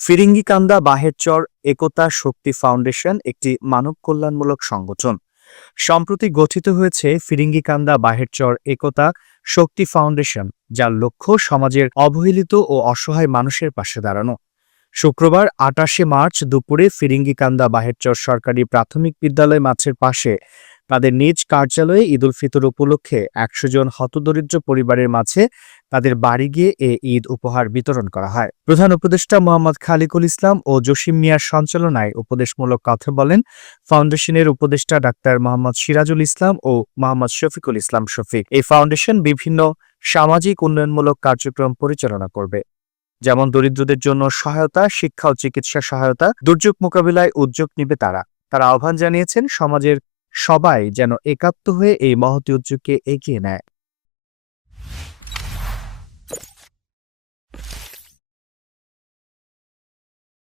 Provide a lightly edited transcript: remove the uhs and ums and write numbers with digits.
ফিরিঙ্গিকান্দা বাহেরচর একতা শক্তি foundation একটি মানব কল্যাণমূলক সংগঠন। সম্প্রতি গঠিত হয়েছে ফিরিঙ্গিকান্দা বাহেরচর একতা শক্তি ফাউন্ডেশন, যার লক্ষ্য সমাজের অবহেলিত ও অসহায় মানুষের পাশে দাঁড়ানো। শুক্রবার ২৮শে মার্চ দুপুরে ফিরিঙ্গিকান্দা বাহেরচর সরকারি প্রাথমিক বিদ্যালয় মাঠের পাশে তাদের নিজ কার্যালয়ে ঈদ উল ফিতর উপলক্ষে ১০০ জন হতদরিদ্র পরিবারের মাঝে তাদের বাড়ি গিয়ে ঈদ উপহার বিতরণ করা হয়। প্রধান উপদেষ্টা মোহাম্মদ খালিকুল ইসলাম ও জসিম মিয়ার সঞ্চালনায় উপদেশমূলক কথা বলেন ফাউন্ডেশনের উপদেষ্টা ডাক্তার মোহাম্মদ সিরাজুল ইসলাম ও মোহাম্মদ শফিকুল ইসলাম শফিক। এই ফাউন্ডেশন বিভিন্ন সামাজিক উন্নয়নমূলক কার্যক্রম পরিচালনা করবে, যেমন দরিদ্রদের জন্য সহায়তা, শিক্ষা ও চিকিৎসা সহায়তা। দুর্যোগ মোকাবিলায় উদ্যোগ নিবে তারা আহ্বান জানিয়েছেন সমাজের সবাই যেন একাত্ম হয়ে এই মহতী উদ্যোগকে এগিয়ে নেয়।